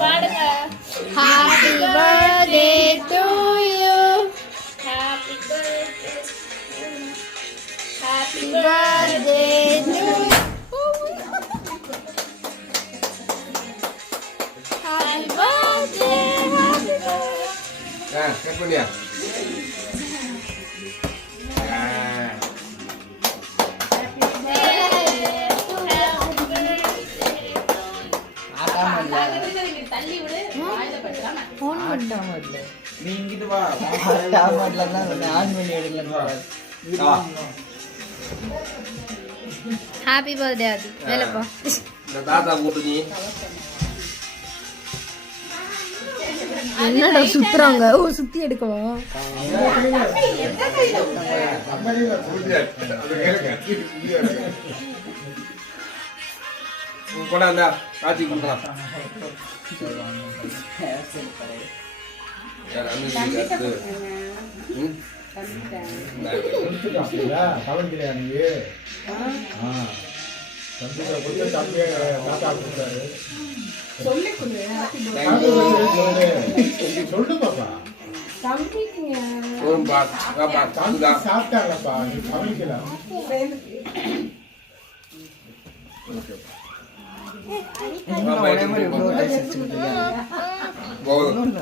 பாடுங்க. Happy birthday to you. Happy birthday. Happy Happy birthday to you. Happy birthday. Happy birthday. Cut பண்ணியா தள்ளி விடு. வாயில பட்டலாம். நீ இங்கிட்டு வா. Happy birthday Adi. Vela po. இந்த தாத்தா கூட்டு நீ என்னடா சுத்துறாங்க? ஓ சுத்தி எடுக்கவா? கொண்டாந்தா காட்சி கொடுக்கலாம் சொல்லு பாப்பா. சாப்பிட்டாங்கப்பா, நீ கவனிக்கலாம். போதும்.